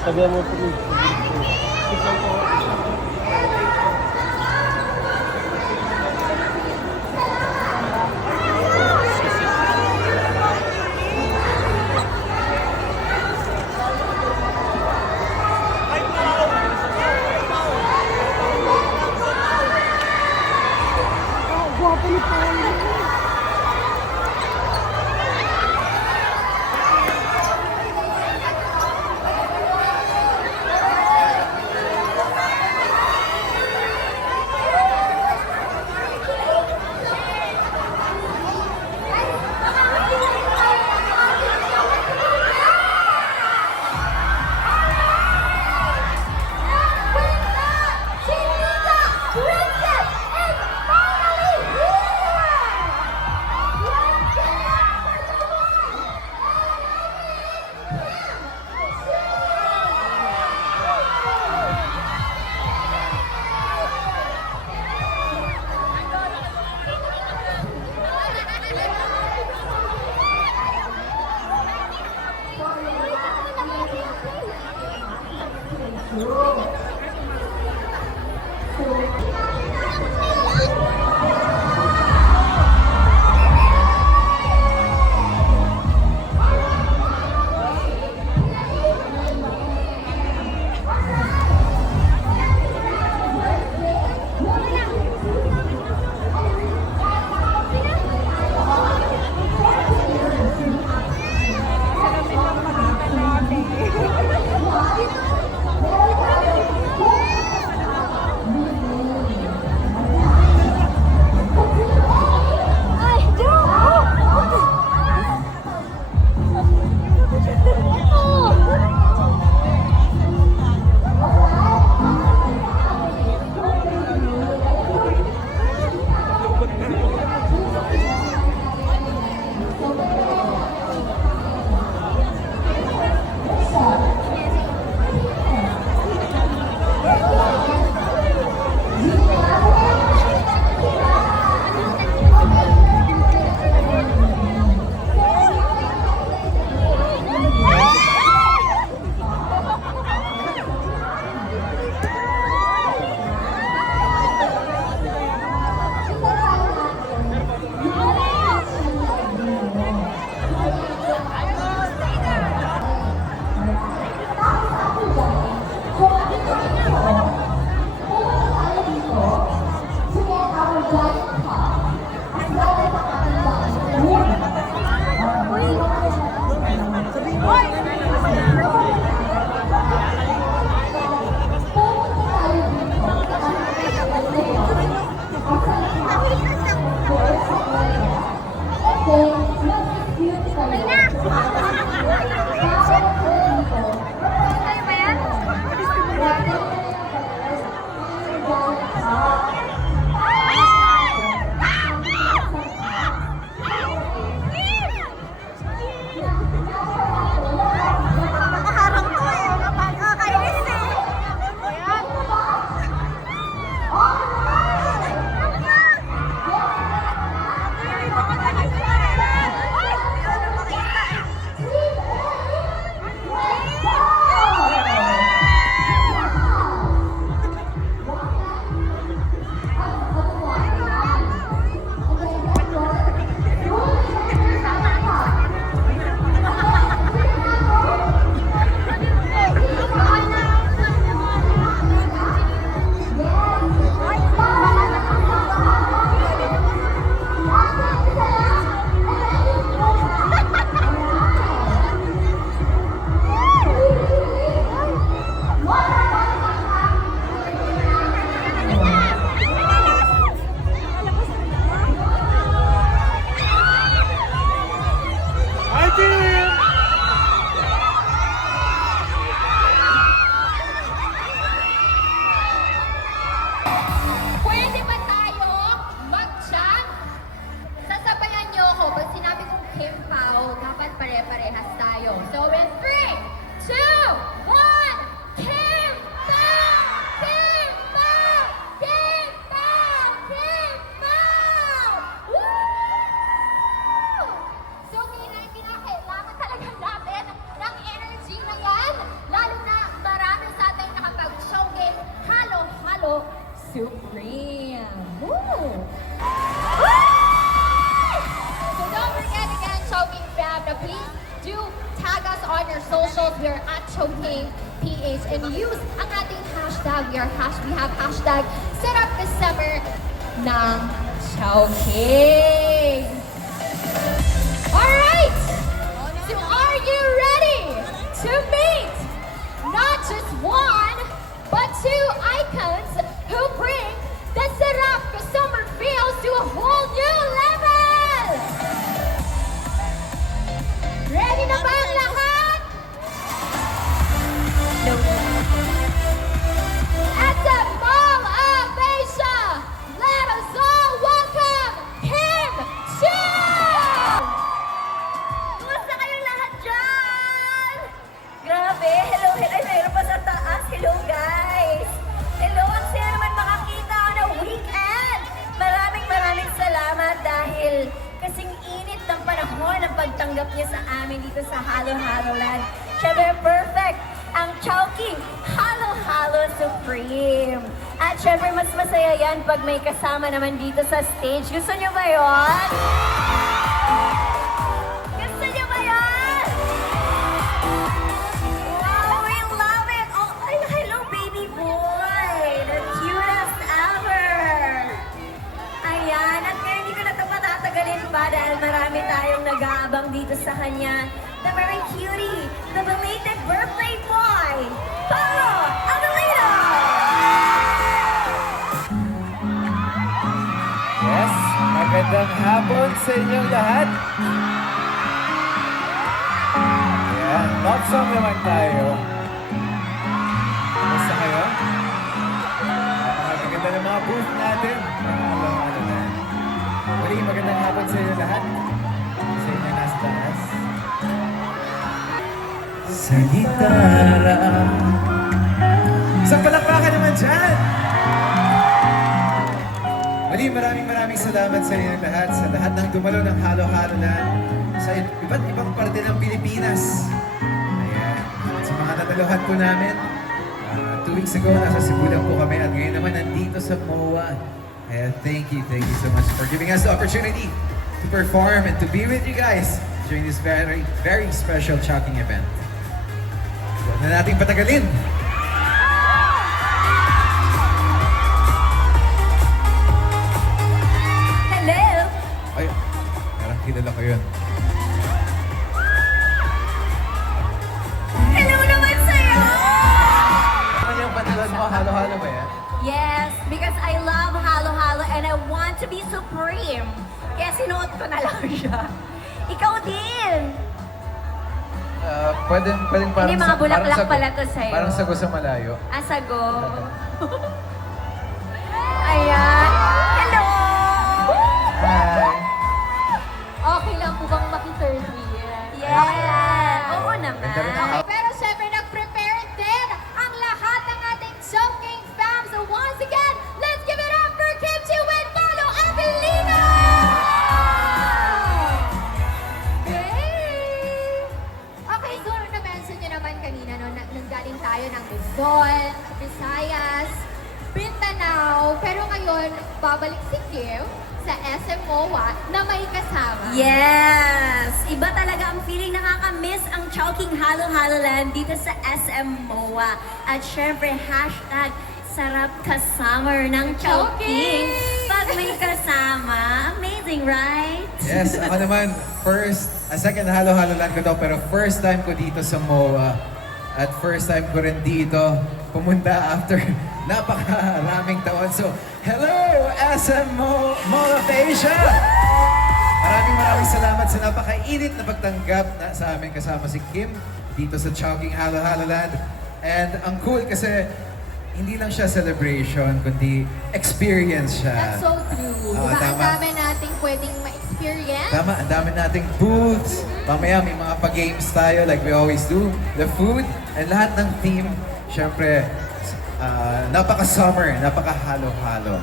Sabihan mo po. Guwapo ni Paolo. Chowking PH and use ang ating hashtag. We have hashtag Sarap ka Summer ng Chowking. Alright! So are you ready to meet not just one, but two icons who bring the Sarap ka Summer feels to a whole new level? Ready na ba ang lahat? At the Mall of Asia, let us all welcome Kim Chiu! Kumusta kayong lahat dyan? Grabe, hello, hello. Ay, mayroon pa sa taas. Hello, guys. Hello, ang saya naman makakita ako ng weekend. Maraming salamat dahil kasing init ng panahon ang pagtanggap niya sa amin dito sa Halo Halo Land. Siyempre, perfect ang Chowking Halo Halo Supreme. At syempre, mas masaya yan pag may kasama naman dito sa stage. Gusto niyo ba yun? Gusto niyo ba yan? Wow, we love it! Oh, ay, hello, baby boy! The cutest ever! Ayan, at ngayon hindi ko na ito patatagalin pa dahil marami tayong nag-aabang dito sa kanya. The very cutie, the belated birthday boy, Paulo Avelino! Yes, magandang hapon sa inyong lahat. Ayan, love song naman tayo. Basta kayo? Napakaganda ng mga booth natin. Ano na. Muli, magandang hapon sa inyo lahat. Sa inyo nasa taas. Sa gitara. Isang palakpakan naman dyan! Muli, maraming salamat sa inyo lahat, sa lahat ng dumalo ng Halo Halo Land, sa iba't ibang parte ng Pilipinas. Ayan. At sa mga nataluhan po namin, 2 weeks ago, nasa Cebu lang po kami at ngayon naman nandito sa MOA. Kaya thank you so much for giving us the opportunity to perform and to be with you guys during this very special Chowking event. Huwag na nating patagalin. Hello! Ay, parang kilala ko yun. Hello naman sa'yo! Ano yung panalan mo? Halo-halo ba yan? Yes, because I love Halo Halo and I want to be supreme. Kaya sinuot ko na lang siya. Ikaw din! Pwedeng parang Hindi, mga bulaklak sago- pala to sa'yo. Parang sago sa malayo. Asago. Ayan. Hello! Hi! Okay lang po bang maki-third wheel? Yes! Oo naman. Ganda rin ang Okay, pero syempre nag-prepare din ang lahat ng ating Chowking fam. So once again, let's give it up for Kim Chiu and Paulo Avelino! Yay! Okay, so na-mention nyo naman kanina, no, nanggaling tayo ng Luzon, Visayas, Mindanao, pero ngayon, babalik si Kim sa SM MOA na may kasama. Yes! Iba talaga ang feeling, nakaka-miss ang Chowking Halo Halo Land dito sa SM MOA. At syempre, hashtag sarap ka-summer ng Chowking. Pag may kasama, amazing, right? Yes, ako naman, second Halo-Halo Land ko daw, pero first time ko dito sa MOA. At first time ko rin dito pumunta after napakaraming taon. So, hello, SM Mall of Asia! Maraming salamat sa napakainit na pagtanggap sa amin kasama si Kim dito sa Chowking Halo-Halo Land. And ang cool kasi hindi lang siya celebration, kundi experience siya. That's so true. Oo, Diba? Ang tama. dami nating pwedeng ma-experience. Tama, ang dami nating booths. Mamaya may mga pa-games tayo like we always do. The food and lahat ng theme, syempre, napaka-summer, napaka-halo-halo.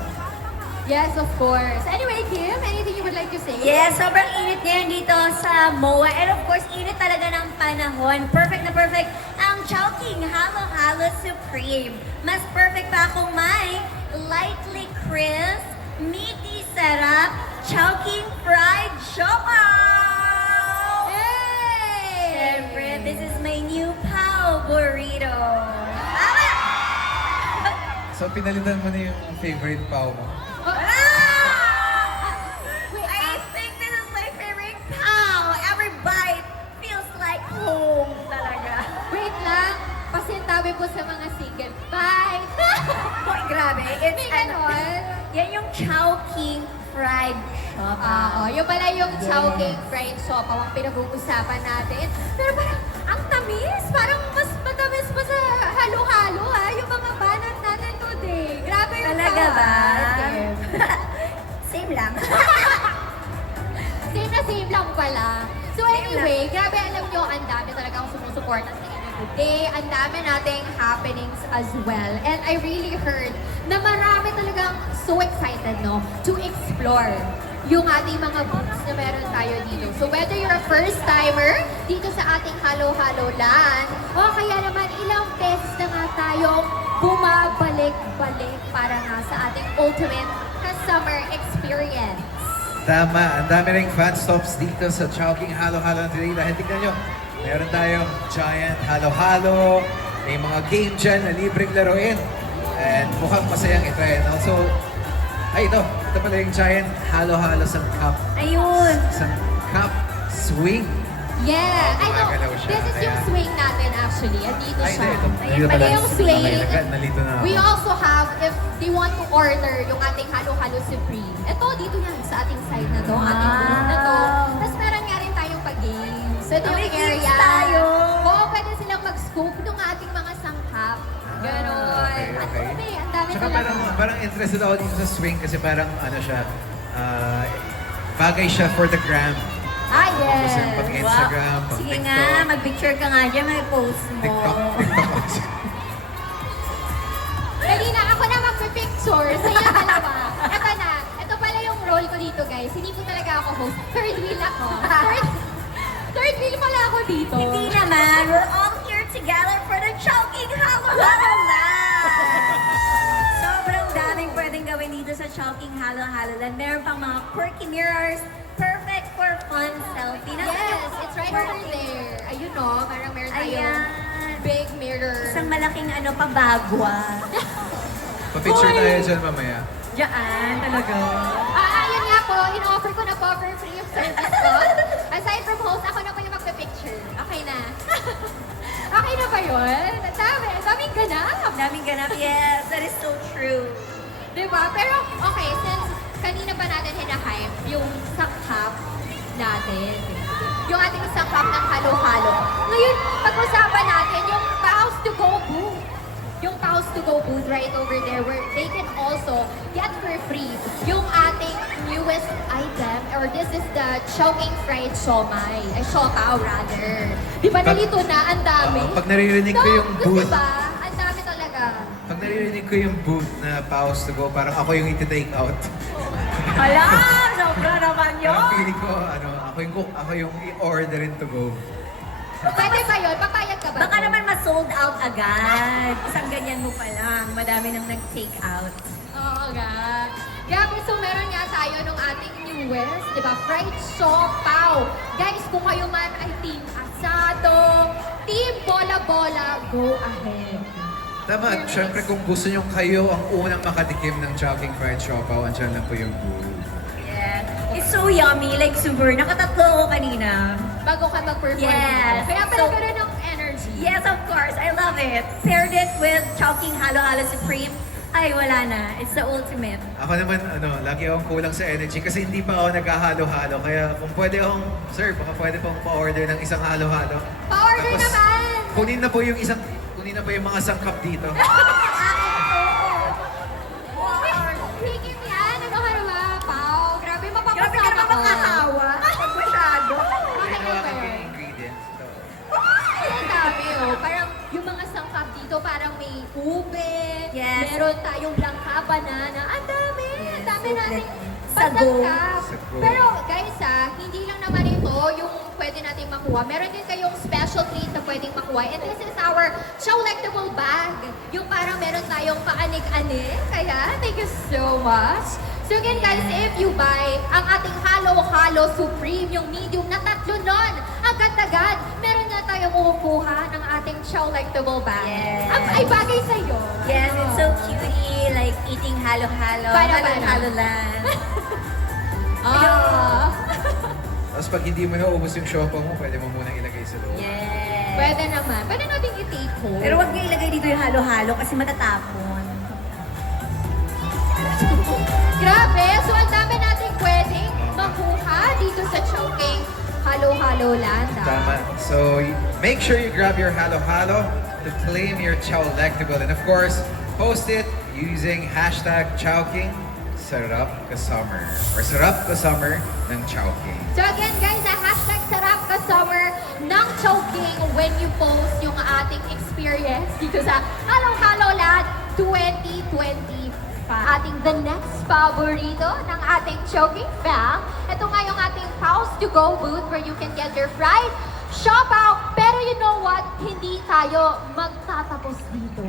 Yes, of course. Anyway, Kim, anything you would like to say? Yes, sobrang init ngayon dito sa MOA. And of course, init talaga ng panahon. Perfect na perfect ang Chowking Halo Halo Supreme. Mas perfect pa kung may lightly crisp, meaty sarap, Chowking fried siopaw! Yay! Siyempre, this is my new pao, burrito. Tama! So, pinalitan mo na yung favorite pao mo. I think this is my favorite pow. Every bite feels like home talaga. Wait lang, pasintabi po sa mga single. Bye! Hoy, grabe. It's May ganon. Yan yung Chowking fried shop. Oo, yung pala yung Chowking fried sopa ang pinag-uusapan natin. Pero parang, ang tamis! Parang mas matamis pa sa halo-halo yung mga banat natin today. Grabe yung Talaga ba? Same. Same lang. Same na same lang pala. So anyway, grabe alam nyo, ang dami talagang sumusuporta sa inyo today. Ang dami nating happenings as well. And I really heard na marami talagang so excited, no, to explore yung ating mga booths na meron tayo dito. So whether you're a first timer dito sa ating Halo-Halo Land, o kaya naman ilang beses na nga tayong bumabalik-balik para nga sa ating ultimate summer experience. Tama, ang dami ring fan stops dito sa Chowking Halo-Halo today. Dahil tignan nyo, meron tayong giant halo-halo, may mga game dyan na libreng laruin. And mukhang masayang itry. And also, ito pala yung giant halo-halo sa cup. Ayun. Sa cup swing. Yeah, I know. Gumagalaw siya. This is yung Ayan. swing natin actually. Andito Ay, siya. hindi, ito. Ayan Dito pala pala. yung swing. Okay, nalito na ako. We also have, if they want to order yung ating Halo-Halo Supreme. Ito, dito yan sa ating side na to, ang ating booth na to. Wow. Tapos meron nga rin tayong pag-games. So ito Oh, yung may games area. tayo. Oo, pwede silang mag-scoop ng ating mga sangkap. Ganon. Okay, okay. Ang dami, ang dami Tsaka talaga. parang interested ako dito sa swing kasi parang ano siya, bagay siya for the gram. Ah, yes. Kasi pag Instagram, pag Sige TikTok. nga, mag-picture ka nga dyan, may post mo. TikTok. Dali na, ako na magpipicture sa inyo dalawa. Ito na, ito pala yung role ko dito guys. Hindi ko talaga ako host. Third wheel ako. Third wheel pala ako dito. Hindi naman, we're all here together for the Chowking Halo-Halo Land! Sobrang daming pwedeng gawin dito sa Chowking Halo-Halo Land. Meron pang mga quirky mirrors, perfect for fun selfie. Yes, it's right over there. Ayun no, parang meron tayong Ayan. big mirror. Isang malaking pabagwa. Pa-picture Hoy! tayo dyan mamaya. Diyan, talaga. Ayun nga po, in-offer ko na po for free of service ko. Aside from host, ako na po yung magpa-picture. Okay na. Okay na ba yun? Ang dami, daming ganap. Daming ganap. Yes, that is so true. Diba? Pero, okay, since kanina pa natin hinahype yung sangkap natin, yung ating sangkap ng halo-halo. Ngayon, pag-usapan natin yung Pause to Go booth. Yung Pause to Go booth right over there where they can also get for free yung ating newest item, or this is the Chowking fried siomai. Ay, siopaw rather. Di ba nalito na? Ang dami. Pag naririnig ko yung Gusto booth, ba? Ang dami talaga. pag naririnig ko yung booth na pause to go, parang ako yung iti-take out. Hala, sobra naman yun. Parang feeling ko, ako yung i-orderin to go. Pwede ba yun? Papayag ka ba? Baka naman ma-sold out agad. Isang ganyan mo pa lang. Madami nang nag-take out. Oo nga. Grabe, so meron nga tayo nung ating newest, di ba? Fried siopaw. Guys, kung kayo man ay team asado, team bola-bola, go ahead. Tama, at syempre kung gusto nyo kayo ang unang makatikim ng Chowking Fried Siopaw, andyan lang po yung booth. Yeah. It's so yummy. Like, super. Nakatatlo ako kanina. Bago ka mag-perform. Yes. Kaya pala So- ka ng energy. Yes, of course. I love it. Paired it with Chowking Halo-Halo Supreme. Ay, wala na. It's the ultimate. Ako naman, lagi akong kulang sa energy kasi hindi pa ako naghahalo-halo. Kaya kung pwede akong, sir, baka pwede pong pa-order ng isang halo-halo. Pa-order Tapos, naman! kunin na po yung mga sangkap dito. Higim yan! Ano ka naman, Pao? Grabe, Grabe mapapasama ka naman makahawa. Pag masyado. Okay na Hinawakan ba ko yun? yung ingredients. Ito. Ay, ang dami oh. Parang yung mga sangkap dito, parang may ube, Yes. meron tayong langka, banana. Ang dami! Yes, Ang dami so natin Sago. pasangkap. Sago. Pero guys hindi lang naman ito yung pwede natin makuha. Meron din kayong special treat na pwedeng makuha. And this is our Chowlectable bag. Yung parang meron tayong paanig-anig. Kaya, thank you so much. So again guys, if you buy ang ating Halo-Halo Supreme, yung medium na tatlo nun, agad-agad, meron na tayong makukuha ng ating Chow-Lectable bag. Yes. Ay bagay sa'yo. Yes, it's so cutie, like eating halo-halo. Para. Halo-halo lang. Ah. Tapos pag hindi mo naubos yung siopa mo, pwede mo munang ilagay sa loob. Yes. Pwede naman. Pwede natin i-take home. Pero wag niyo ilagay dito yung halo-halo kasi matatapon. Grabe! So, ang dami natin pwedeng makuha dito sa Chowking Halo-Halo Land. Tama. So, make sure you grab your halo-halo to claim your Chow-Lectable. And of course, post it using hashtag Chowking Sarap ka Summer. Or Sarap ka Summer ng Chowking. So again guys, hashtag sarap ka summer ng Chowking when you post yung ating experience dito sa Halo-Halo Land 2025. Ating the next paborito ng ating Chowking fam. Ito nga yung ating Pause to Go booth where you can get your fried shop out. Pero you know what? Hindi tayo magtatapos dito.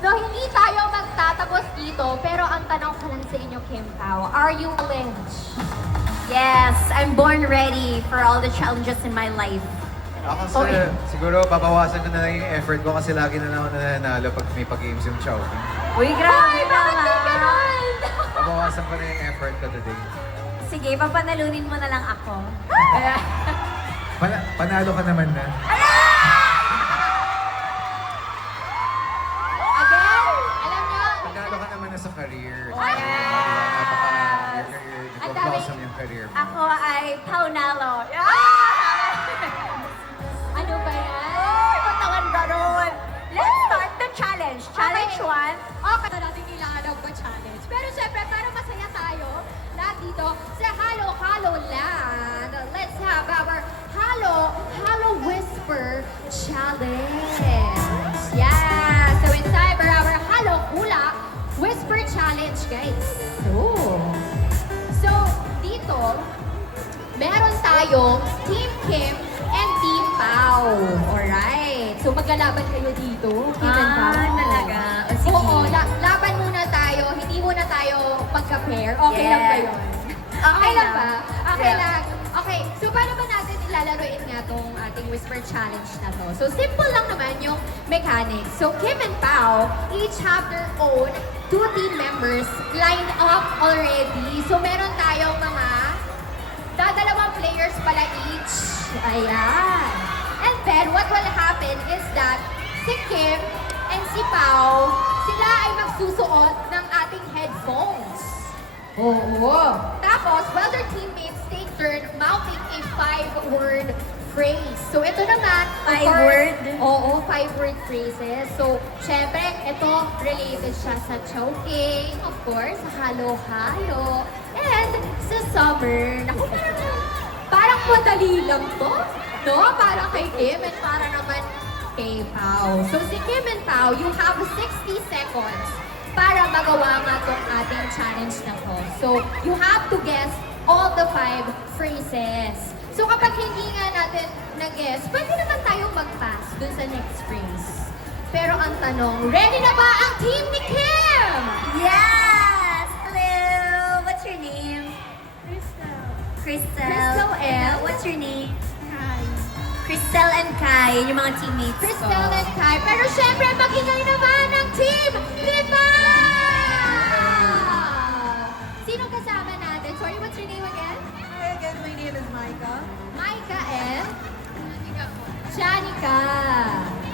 No, hindi tayo magtatapos dito. Pero ang tanong ko lang sa inyo, Kim Pao, are you challenged? Yes, I'm born ready for all the challenges in my life. Ako siguro babawasan ko na lang yung effort ko kasi lagi na lang ako nananalo pag may pag-games yung Chowking. Uy, grabe Ay, bakit di naman! ganun? Babawasan ko na yung effort ko today. Sige, papanalunin mo na lang ako. Panalo ka naman na. Again, alam nyo, Panalo ka naman na sa career. Ay! Ang dami. Nag-blossom yung career mo. Ako ay paunalo. ano ba yan? Ay, matawan ganon. Let's start the challenge. Challenge Okay. 1. Okay, na natin kailangan ng pa-challenge. Pero syempre, para masaya tayo, lahat dito sa Halo-Halo Land, let's have our Halo Whisper Challenge. Yeah! So it's time for our Halo Hula Whisper Challenge, guys. So dito, meron tayong Team Kim and Team Pao. Alright. So maglalaban kayo dito, Kim and Pao. Talaga. O, sige. Oo, laban muna tayo. Hindi muna tayo magka-pair. Okay lang ba Yes. yun? Okay lang lang. ba? Okay Yeah. lang. Okay, so paano ba natin ilalaroin nga tong ating Whisper Challenge na to? So simple lang naman yung mechanics. So Kim and Pao each have their own 2 team members lined up already. So meron tayong mga dadalawang players pala each. Ayan. And then what will happen is that si Kim and si Pao, sila ay magsusuot ng ating headphones. Oo. Tapos, while their teammates take turn mouthing a 5-word phrase. So, ito naman, of 5-word? course, Oo, 5-word phrases. So, syempre, ito related siya sa choking, of course, sa halo-halo, and sa summer. Naku, parang madali lang to. No? Para kay Kim and para naman kay Pao. So, si Kim and Pao, you have 60 seconds para magawa nga tong ating challenge na to. So, you have to guess all the 5 phrases. So, kapag hindi nga natin nag-guess, pwede naman tayong mag-pass dun sa next phrase. Pero ang tanong, ready na ba ang team ni Kim? Yes! Hello! What's your name? Crystal. Crystal and? What's your name? Kai. Crystal and Kai, yung mga teammates Crystal ko. and Kai. Pero syempre, magingay naman ang team ni Pao! Sino kasama natin? Sorry, what's your name again? Hi again, my name is Micah. Micah and? Janica.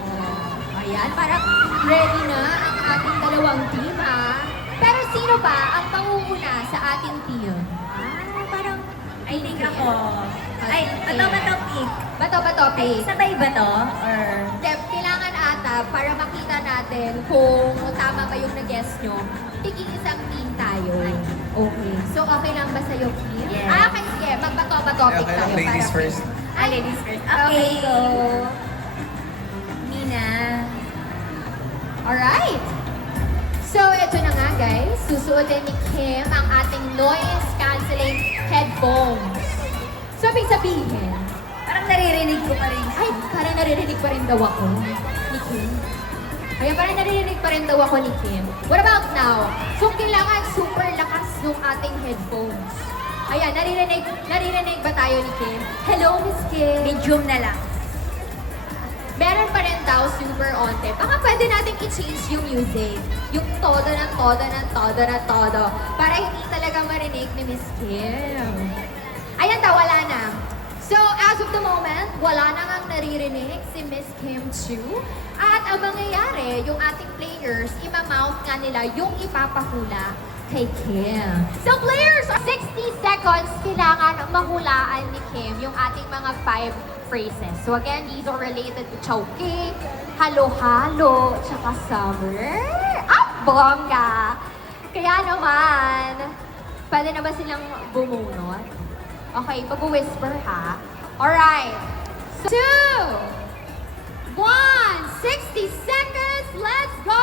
Oh, ayan, parang ready na ang ating dalawang team, ha? Pero sino ba ang pangunguna sa ating team? Parang, I think ako. Ay, Okay. bato pick. Bato, Ay, pick. sabay ba to? Or... Step, kailangan ata para makita natin kung tama ba yung nag-guess nyo. Tiging isang team tayo. Okay. So, okay lang ba sa'yo, Kim? Yes. Okay, sige. Magbato-bato pick Okay tayo. lang, ladies para- first. ladies first. Okay, go. Nina. Alright. So, ito na nga guys. Susuotin ni Kim ang ating noise-canceling headphones. So, ibig sabihin, Parang naririnig ko pa rin. ay, parang naririnig pa rin daw ako ni Kim. Kaya parang naririnig pa rin daw ako ni Kim. What about now? So, kailangan super lakas ng ating headphones. Ayan, naririnig ba tayo ni Kim? Hello, Miss Kim. Medium na lang. Meron pa rin daw super onte. Baka pwede natin i-change yung music. Yung todo na todo na todo na todo. Para hindi talaga marinig ni Miss Kim. Ayan daw, wala na. So, as of the moment, wala na ngang naririnig si Miss Kim Chu. At ang mangyayari, yung ating players, imamount nga nila yung ipapahula kay Kim. So, players, 60 seconds kailangan mahulaan ni Kim yung ating mga 5 phrases. So, again, these are related to Chowking, halo-halo, tsaka summer. Bongga! Kaya naman, pwede na ba silang bumunot? Okay, pag-whisper ha. Alright. 2, 1, 60 seconds, let's go!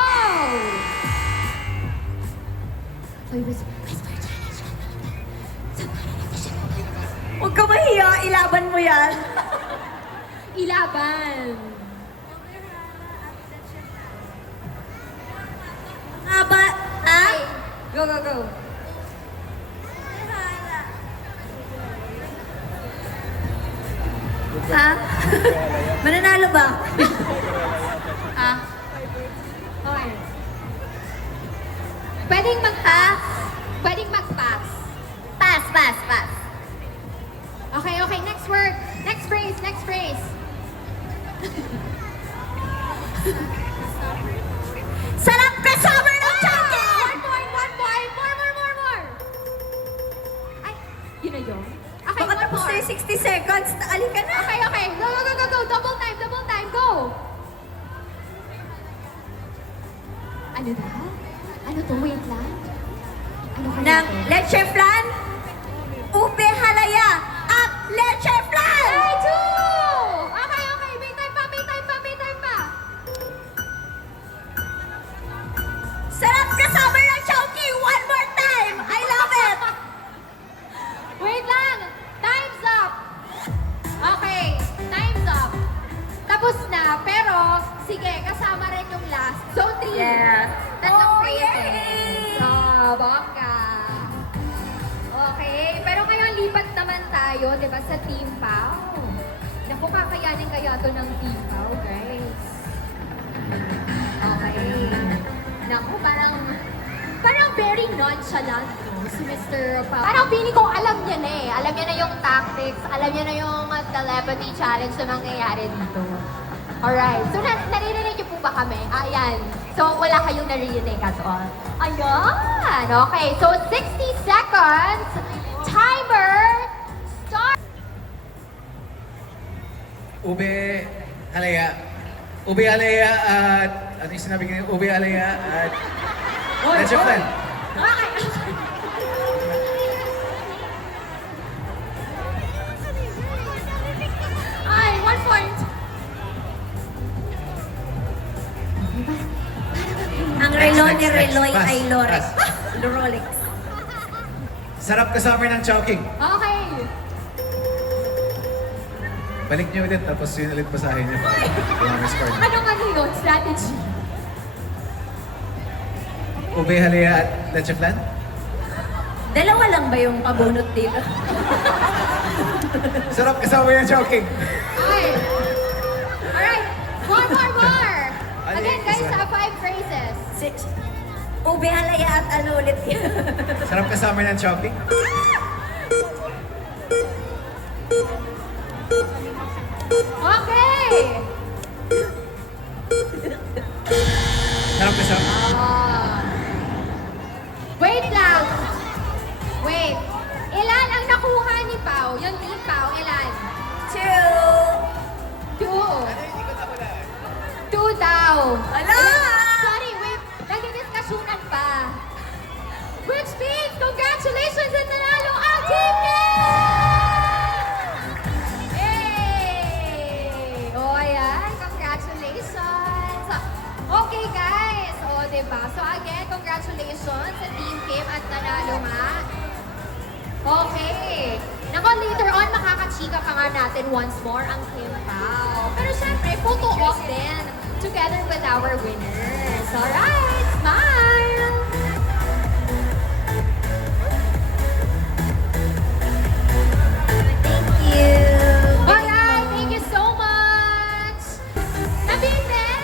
Uy, whisper. Huwag ka mahiya, ilaban mo yan. Ilaban. Nga ba? Ha? Okay, go, go, go. Ha? Mananalo ba? Ah. Okay. Pwedeng mag-pass. Pwedeng mag-pass. Pass, pass, pass. Okay, okay. Next word. Next phrase, next phrase. Sarap ka summer ng Chowking! One point, one point. More. Ay, yun na yun. Okay, Baka one tapos more. na yung 60 seconds. Alika na. Okay, okay. Go, go, go, go, go. Double time, go. Ano na? Ano to? Wait lang. Ano kaya Ng to? leche flan, ube halaya, at leche flan! Hey, 2! Okay, okay. May time pa. Sarap ka summer ng Chowking! One more time! I love it! Wait lang. Time's up. Okay, time's up. Tapos na, pero sige, kasama rin yung last. Zone 3. Yeah. Tatlong Oh, phrases. yay! Oh, bongga. Okay, pero ngayon lipat naman tayo, di ba, sa Team Pau. Naku, kakayanin kaya to ng Team Pau, guys. Okay. Naku, parang very nonchalant, no, si Mr. Pau. Parang feeling ko alam niya na eh. Alam niya na yung tactics, alam niya na yung telepathy challenge na mangyayari dito. Alright, so naririnig niyo po ba kami? Ayan. So, wala kayong naririnig at all. Ayan! Okay, so 60 seconds. Timer start! Ube Alaya. Ube Alaya at... Ano yung sinabi ko? Ube Alaya at... Leche flan. Okay. Ay, 1 point. Ang relo ni Next. Reloy Pass, ay Rolex. pass. Rolex. Sarap kasama ng Chowking. Okay. Balik niyo ulit tapos yun ulit basahin niyo. Kung may score niyo. Ano yun? Strategy. Ube Alaya at Leche flan? Dalawa lang ba yung pabunot dito? Sarap kasama ng Chowking. Okay. Alright. More. Ano Again, yung guys, isa? 5 phrases. Ube halaya at ano ulit yun? Sarap kasama ng Chowking. Okay. Sarap kasama. Wait lang. Wait. Ilan ang nakuha ni Pau? Yung team Pau, ilan? 2. 2. 2 daw. Ala! Sorry, wait. Nagdidiskusyonan pa. Which means, congratulations at nanalo ang Team Kim! Yay! O, ayan. Congratulations. Okay, guys. O, diba? So, again, congratulations sa Team Kim at nanalo nga. Okay. Nako, later on, makakachika pa nga natin once more ang Kim Pao. Pero syempre, photo off din together with our winners. Alright, smile! Thank you. Alright, thank you so much! Nabitin!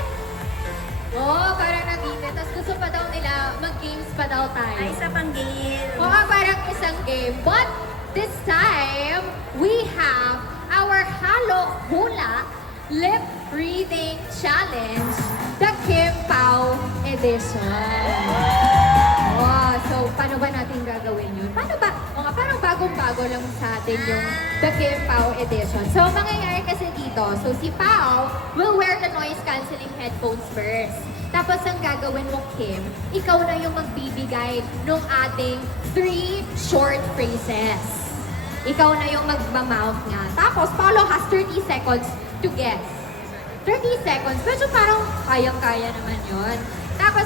Oo, parang nabitin. Tapos gusto pa daw nila, mag-games pa daw tayo. Ay, isa pang game. Oo, parang isang game. But this time, we have our Halo Hula Lip Reading Challenge, the Kim Pao Edition. Oh, so paano ba natin gagawin yun? Paano ba? O nga, parang bagong-bago lang sa atin yung the Kim Pao Edition. So, mangyayari kasi dito, so si Pao will wear the noise cancelling headphones first. Tapos ang gagawin mo, Kim, ikaw na yung magbibigay ng ating 3 short phrases. Ikaw na yung magmamouth nga. Tapos, Paolo has 30 seconds to guess. 30 seconds. Medyo parang kayang-kaya naman yun. Tapos,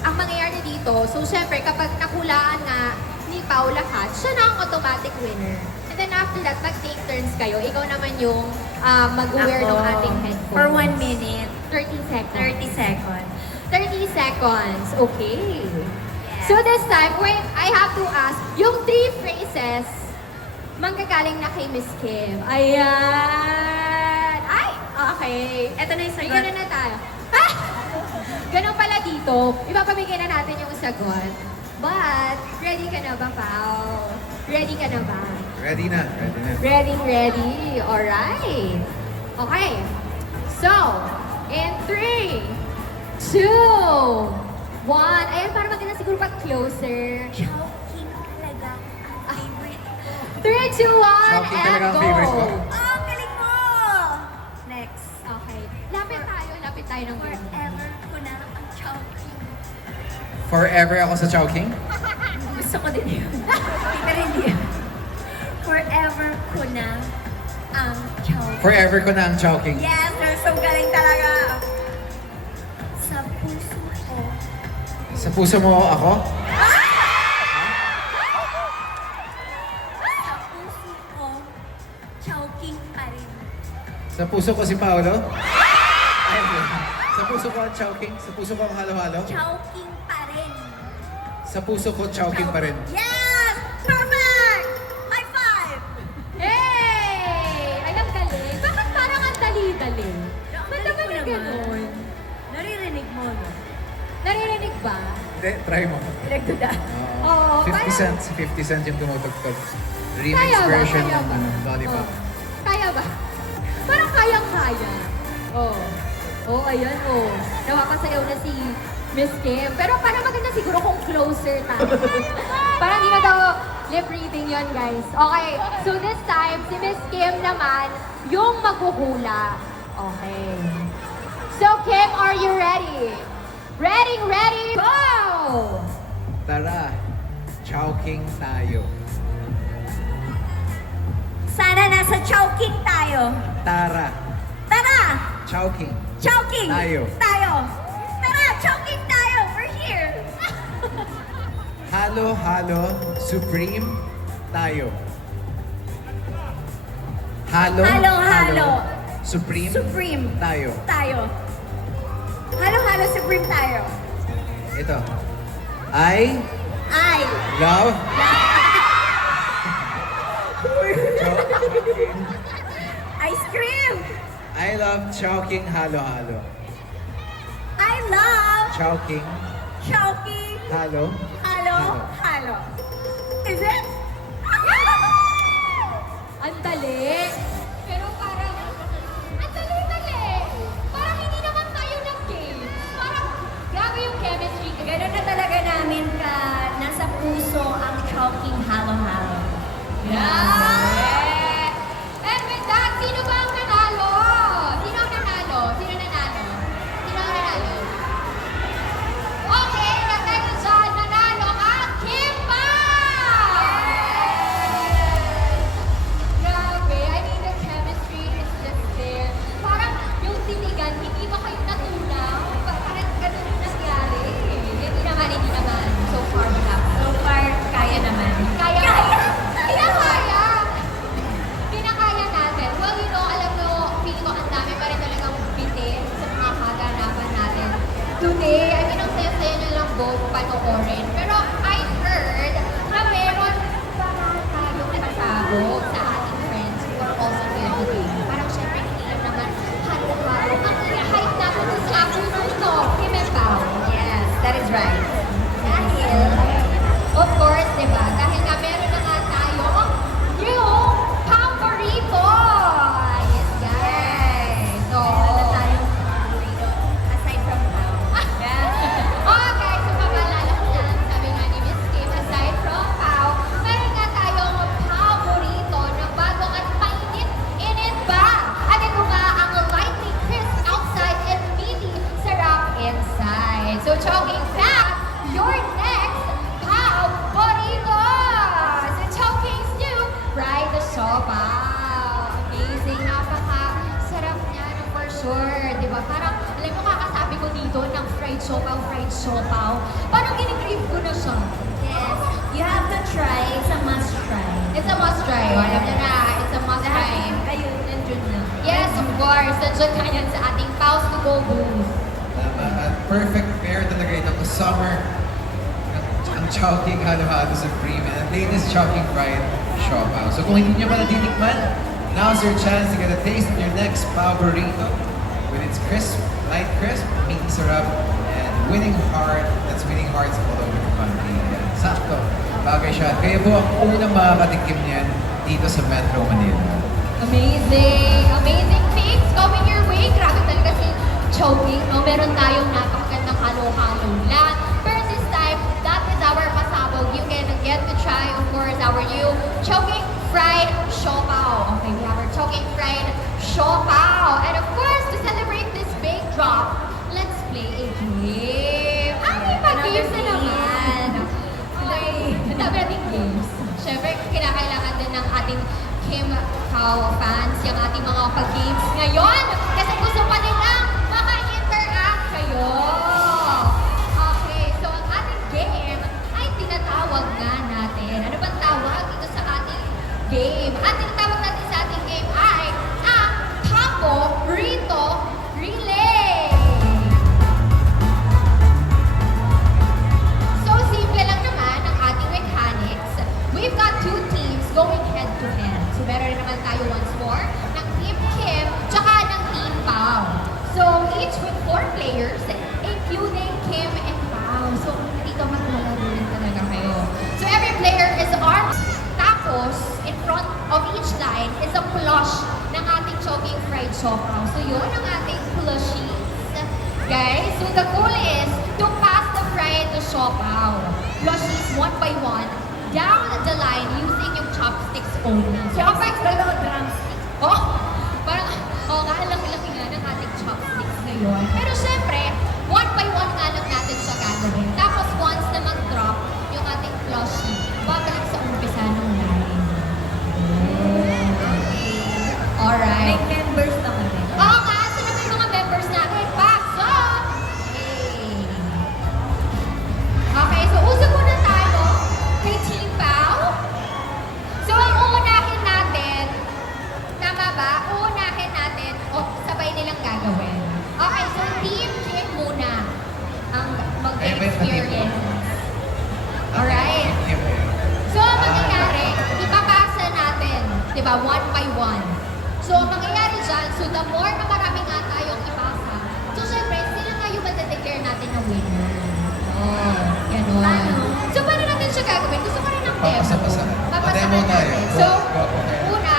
ang mangyayari dito, so syempre, kapag nakulaan na ni Pao lahat, siya na ang automatic winner. And then after that, mag-take turns kayo. Ikaw naman yung mag-wear ng ating headphones. For 1 minute. 30 seconds. 30 seconds. 30 seconds. Okay. Yeah. So this time, wait, I have to ask, yung 3 phrases, manggagaling na kay Miss Kim. Ayan! Ay! Okay. Ito na yung sagot. Bigyan na tayo. Ah! Ganun pala dito, ipapamigay na natin yung sagot. But, ready ka na ba, Pao? Ready ka na ba? Ready na, ready na. Ready, ready. Alright. Okay. So, in 3, 2, 1. Ayan, para maganda siguro pa closer. Chowking talaga ang favorite ko. 3, 2, 1, Chowking and talaga ang go! favorite ko. Oh, galing mo! Next. Okay. Lapit tayo ng word. Forever ko na ang Chowking. Forever ako sa Chowking? Gusto ko din yun. Pero hindi yun. Forever ko na ang Chowking. Forever ko na ang Chowking. Yes, they're so galing talaga. Sa puso ko. Sa puso mo ako? Sa puso ko, Chowking pa rin. Sa puso ko si Paolo? Sa puso ko ang Chowking? Sa puso ko ang halo-halo? Chowking pa rin. Sa puso ko, Chowking pa rin. Yes! Perfect! High five! Hey! Ay, ang galing. Bakit parang ang dali-dali? Ba't naman yung ganun? Naririnig mo, no? Naririnig ba? Hindi, try mo. Pinagduda. Oo, 50 parang- cents, 50 cents yung tumutugtog. Remix Kaya ba? version Kaya ng ba? Lollipop. Oh. Kaya ba? Parang kayang-kaya. Oh. Oh, ayan, oh. Nakakasayaw na si Miss Kim. Pero parang maganda siguro kung closer tayo. Parang di na daw lip reading yon, guys. Okay, so this time, si Miss Kim naman, yung maghuhula. Okay. So, Kim, are you ready? Ready, ready, go! Tara, Chowking tayo. Sana nasa Chowking tayo. Tara, Tara! Chowking. Chowking! Tayo. Tayo! Tara! Chowking tayo! We're here! Halo-halo, Supreme tayo. Halo, Halo-halo. Supreme, Supreme. tayo. Tayo. Halo-halo Supreme tayo. Ito. I I love ice cream! I love Chowking halo-halo. I love Chowking Chowking halo. halo-halo. Is it? Ang dali. Pero parang, ang dali-dali. Parang hindi naman tayo nag-game. Parang, grabe yung chemistry. Ganun na talaga namin ka nasa puso ang Chowking halo-halo. Yeah! And with that, sino ba ang nanalo? Sino ang nanalo? Sino nanalo? Sino ang nanalo? Okay, at dahil dyan, nanalo ang Kim Pao! Grabe, ba? Parang, alam mo, kakasabi ko dito ng fried siopaw, fried siopaw. Parang ginigrave ko na siya. Yes. You have to try. It's a must try. It's a must try. Alam niyo na, it's a must try. Kayo, nandun na. Yes, of course. Nandiyan ka yan sa ating Pause to Go booth. Tama. At perfect pair talaga ito to summer. Ang Chowking halo-halo sa Supreme and latest Chowking fried siopaw. So kung hindi nyo pa natitikman, now's your chance to get a taste of your next Pao Burrito with its crisp, light crisp, meaty sarap, and winning heart that's winning hearts all over the country. Yan. Sakto. Bagay siya. Kaya po ang unang makakatikim niyan dito sa Metro Manila. Amazing! Amazing things coming your way. Grabe talaga si Chowking. No? Meron tayong napakagandang halo-halo lang. Pero this time, that is our pasabog. You can get to try, of course, our new Chowking fried siopaw. Okay, we have our Chowking fried siopaw. And of course, to celebrate this big drop, let's play a game. Ay, mag-games na naman. Okay, ang dami nating games. Siyempre, kinakailangan din ng ating Kim Kao fans yung ating mga pag-games ngayon. Kasi gusto pa nilang maka-interact kayo. Okay, so ang ating game ay tinatawag nga natin. Ano bang tawag dito sa ating game? Ang tinatawag natin sa ating game ay ang Taco Burrito Relay. So, simple lang naman ang ating mechanics. We've got two teams going head to head. So, meron rin naman tayo once more ng Team Kim tsaka ng Team Pao. So, each with 4 players, including Kim and Pao. So, dito maglalaro rin talaga kayo. So, every player is armed. Tapos, in front of each line is a plush ng ating Chowking fried siopaw. So, yun ang ating plushies. Guys, so the goal is to pass the fried siopaw. Plushies one by one down the line using yung chopsticks only. Chopsticks ba ito? Drumstick. Oh! Parang, nga, laki-laki nga ng ating chopsticks ngayon. Pero syempre, one by one nga lang natin siya gagawin. Tapos once na mag-drop yung ating plushie, babalik sa umpisa ng line. Alright. May members na kami. Oo nga, sino ba yung mga members natin? Pasok! Okay, so usap muna tayo kay Team Pao. So, ang uunahin natin, tama ba? Uunahin natin, o sabay nilang gagawin. Okay, so Team Kim muna ang mag-experience. Alright. So, ang mangyayari, ipapasa natin, di ba, one by one. So, ang mangyayari dyan, so the more na marami nga tayong ipasa, so syempre, sila nga yung matadeclare natin na winner. Oh, gano'n. So, paano natin siya gagawin? Gusto ko rin ng demo. Papasa-pasa. Papasa Demo na tayo. natin. So, Go, okay. una,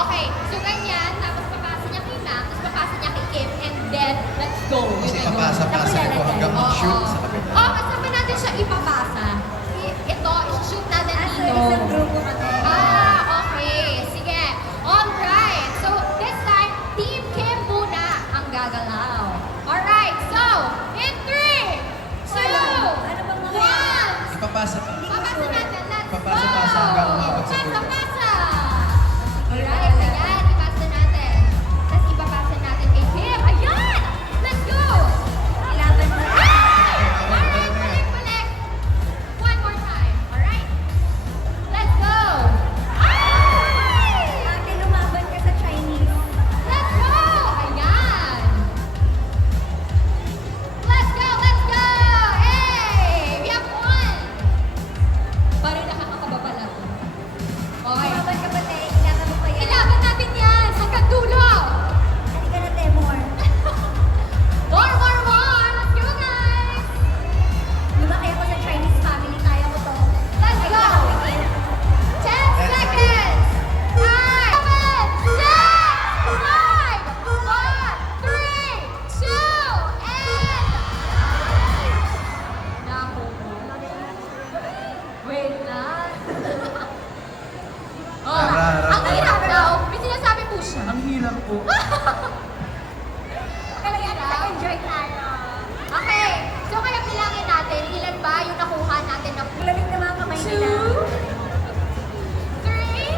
okay, so ganyan, tapos papasa niya kay Ma'am, tapos papasa niya kay Kim, and then, let's go. Kasi Yun na yun. papasa-pasa ito hanggang mag-shoot sa kabila. Oo, kasama natin siya ipapasa. Ito, i-shoot natin So, dito. isang grupo kami. Okay. Sige. Alright. So, this time, Team Kim muna ang gagalaw. Alright. So, in 3, 2, Ano bang mga 1. Ipapasa. Papasa natin. Let's go. Papasa-pasa hanggang umabot sa dulo. Pasa-pasa. Alright. Ayan. Ipasa natin. Tapos ipapasa natin kay Kim. Ayan. Let's go. Ilaban mo. Alright. Balik. One more time. Alright. Let's go. Ate, lumaban ka sa Chinese. Let's go! Ayan! Let's go! Let's go! Hey! We have one! Parang nakakakaba pala to. Okay. Lumaban ka ba, te? Ilaban mo pa yan. Ilaban natin yan! Hanggang dulo! Halika na, te, more. More! Let's go, guys! Lumaki ako sa Chinese family. Kaya ko to. Let's Ay, go! nakawin. 10 seconds! 5, 7, 6, 5, 4, 3, 2, and... Naku. Wait lang. Ang hirap daw. May sinasabi po siya. Ang hirap po. Kaya enjoy tayo. Okay. So kaya bilangin natin, ilan ba yung nakuha natin na Malamig na mga kamay nila. 2, 3,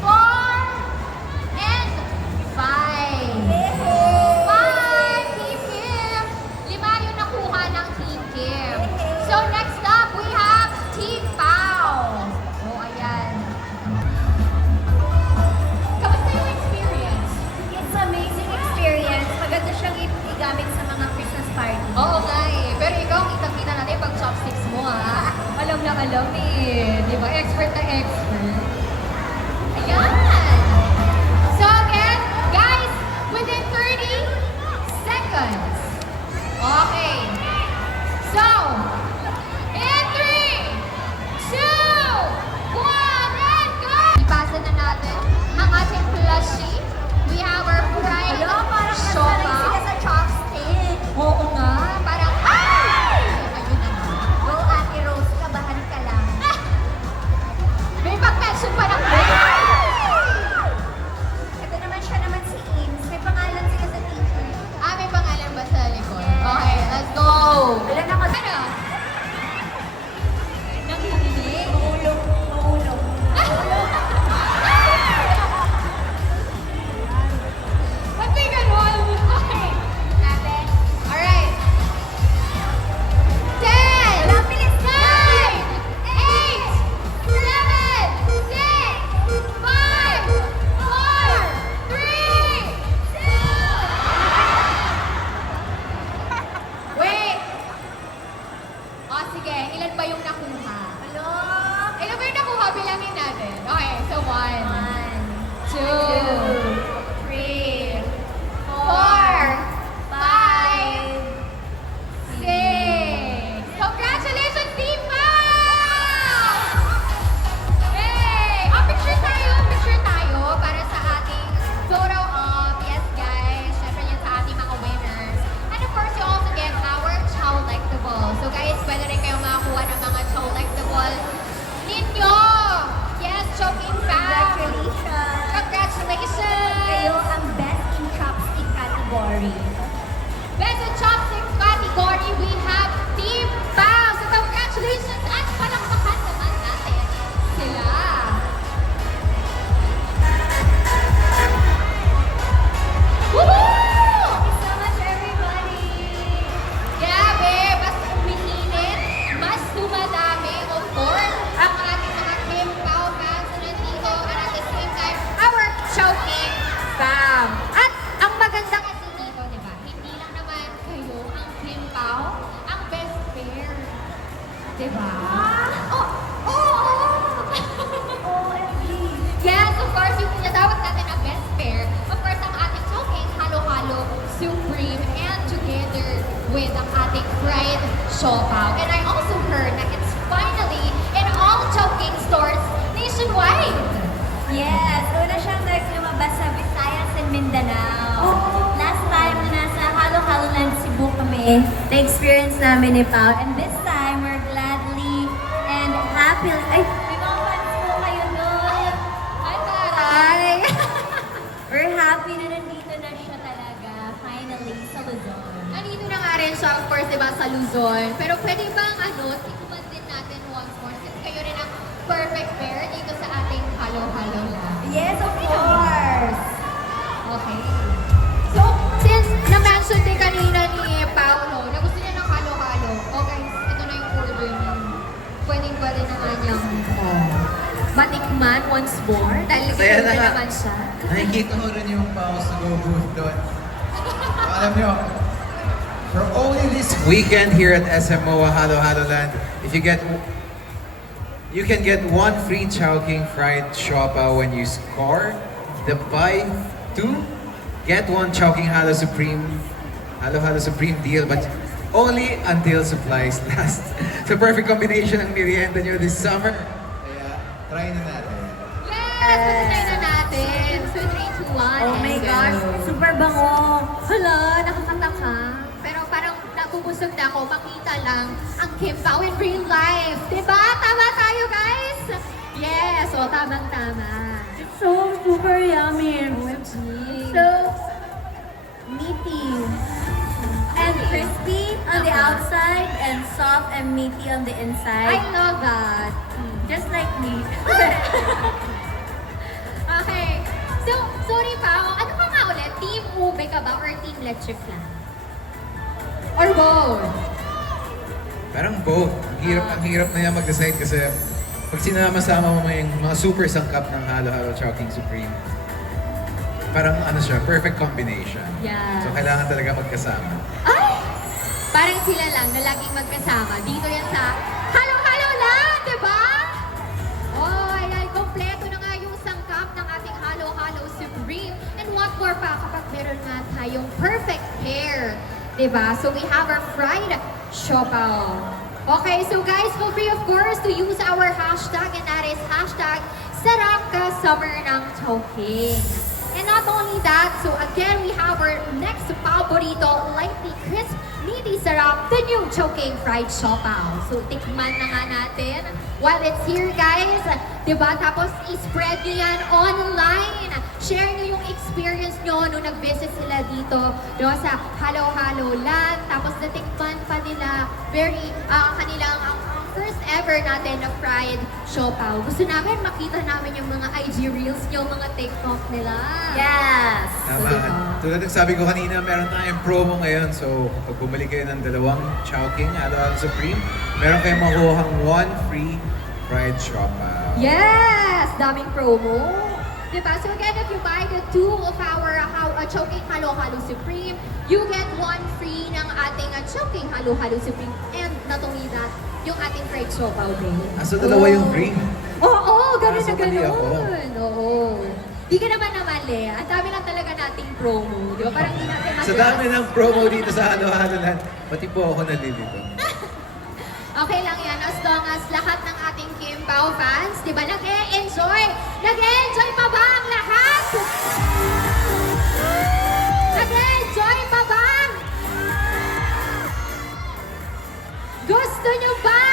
4, and 5. Hey! siopaw. sila sa chopstick. Oo nga, parang, ay! Ayun na nga. Go, Ate Rose, kabahan ka lang. May pag-mention pa ng word. Ito naman siya naman si Ames. May pangalan sila sa t-shirt. Ah, may pangalan ba sa likod? Yes. Okay, let's go! Wala na ako. Ano? Nangihinig? Mahulog, mahulog. Ba't may ganun? Okay. Natin. Alright. 10! Wala, bilis. 9! 8! 7! 6! 5! 4! 3! Wait! O sige, ilan ba yung nakuha? Hello? Ilan ba yung nakuha? Bilangin natin. Okay, so 1, 2, 3, 4, 5, 6. Congratulations, Team Pao! Hey! Oh, picture tayo para sa ating photo op. Yes, guys. Syempre yun sa ating mga winners. And of course, you also get our Chow Like the Ball. So guys, pwede rin kayong makakuha ng mga Chow Like the Ball ninyo. Yes, Choking Pao! Congratulations. Congratulations! Kayo ang best in chopstick category. Best in Chopsticks category, we have Team Pao. So congratulations at palakpakan naman natin sila. Woohoo! Thank you so much, everybody. Grabe, mas umiinit, mas dumadami, of course, ang ating mga Team Pao fans na nandito and at the same time, our Choking fam. At ang maganda kasi dito, di ba, hindi lang naman kayo ang Team Pao, ang best pair. Di ba? Oh! OMG. Yes, of course, yung tinatawag natin na best pair. Of course, ang ating Choking, Halo-Halo, Supreme, and together with ang ating fried siopaw. And I also heard na it's finally in all Choking stores nationwide. Yes, una siyang lumabas sa Visayas and Mindanao. Last time na nasa Halo-Halo Land Cebu kami, na-experience namin ni Pao. And this time, we're gladly and happy. Ay, may mga fans po kayo doon. Ay, taray! We're happy na nandito na siya talaga, finally, sa Luzon. Nandito na nga rin siya, of course, diba, sa Luzon. Pero pwede bang, tikuman din natin once more since kayo rin ang perfect pair dito sa ating Halo-Halo Land. Yes, of course! Okay. So, since na-mention din kanina ni Paolo na gusto niya ng halo-halo, okay, ito na yung order niya. Pwedeng-pwede na nga niyang matikman once more dahil Saya ganun na na nga. naman siya. Nakikita ko rin yung Paos to go booth doon. Alam nyo, for only this weekend here at SMO Halo Halo Land, if you can get one free Chowking fried siopaw when you score the buy two, get one Chowking Halo Supreme deal, but only until supplies last. So perfect combination ang merienda nyo this summer. Kaya try na natin. Yes! Patutay na natin. So, 3, 2, 1, Oh my and gosh, go. super bango. Hala, nakakataka. Pero parang nabubusog na ako makita lang ang Kim Pao in real life. Diba? Tama tayo, guys? Yes! O, tamang-tama. It's so super yummy. OMG. So meaty and crispy on the outside and soft and meaty on the I inside. love that. Just like me. Okay. So, sorry pa. Ano ka nga ulit? Team Ube ka ba or Team Leche Flan? Or both? Parang both. Ang hirap na yan mag-decide kasi pag sinama-sama mo yung mga super sangkap ng Halo Halo Chowking Supreme, parang ano siya, perfect combination. Yes. So kailangan talaga magkasama. Ay! Parang sila lang na laging magkasama. Dito yan sa Halo-Halo lang, di ba? Oh, ayan, kompleto na nga yung sangkap ng ating Halo-Halo Supreme. And what more pa kapag meron nga tayong perfect pair. Diba? So we have our fried siopaw. Okay, so guys, feel free of course to use our hashtag and that is hashtag Sarap Ka Summer ng Chowking. And not only that, so again, we have our next paborito, lightly crisp, meaty sarap, the new Chowking Fried Siopaw. So tikman na nga natin while it's here, guys. Diba? Tapos i-spread nyo yan online. Share nyo yung experience nyo nung nag-visit sila dito sa Halo-Halo Land. Tapos natikman pa nila very kanilang ang first ever natin na fried siopaw. Gusto namin makita namin yung mga IG reels nyo, mga TikTok nila. Yes! Tama. diba? Tulad ng sabi ko kanina, meron tayong promo ngayon. So, kapag bumili kayo ng dalawang Chowking Halo-Halo Supreme, meron kayong makuhang 1 free fried siopaw. Yes! Daming promo. Diba? So again, if you buy the 2 of our Chowking Halo-Halo Supreme, you get 1 free ng ating Chowking Halo-Halo Supreme. And not only that, yung ating fried siopaw din. So, dalawa yung free? Oo, ganun So, na mali ako. ganun. Oo. Di ka naman namali. Ang dami lang talaga nating promo. Di ba? Parang di natin Sa dami ng promo dito sa Halo-Halo Land, pati po ako nalilito. Okay lang yan, as long as lahat ng ating Kim Pao fans, di ba, nag-e-enjoy? Nag-e-enjoy pa ba ang lahat? Nag-e-enjoy pa ba? Gusto nyo ba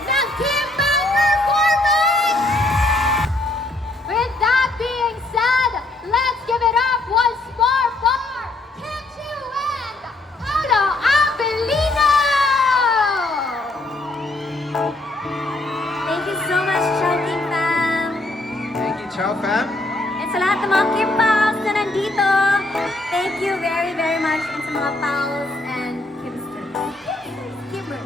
ng Kim Pao performance? With that being said, let's give it up once more for Kim Chu and Paolo Abelino! Thank you so much, Chowking fam! Thank you, Chow fam. And sa lahat ng mga Kim Pals na nandito, thank you very, very much. And sa mga Pals and Kimsters. Kimmer.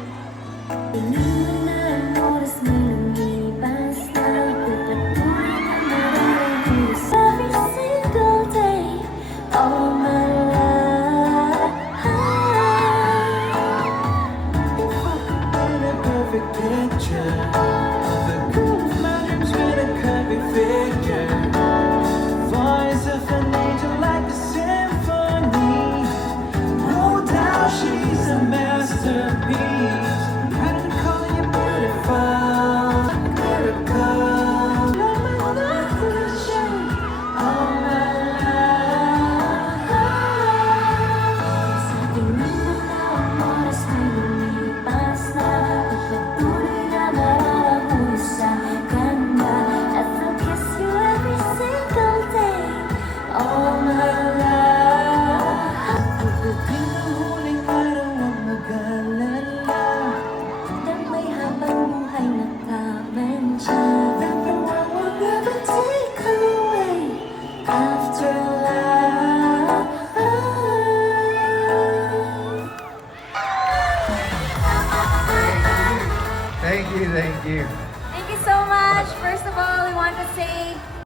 Every single day, all my life. In a perfect picture, the girl of my dreams with a curvy figure, voice of an angel like a symphony. No doubt she's a masterpiece. I don't call you beautiful, miracle. You're my definition, all my life. Sa tingin mo na ang oras ay lumipas na, pagpatuloy na mararamuyo sa ganda. At I'll kiss you every single day, all my life. Pagdating ng huling araw ang mag-alala, Damay habang buhay nakabensya. that the world will never Take away after life. Thank you, thank you. Thank you so much. First of all, we want to say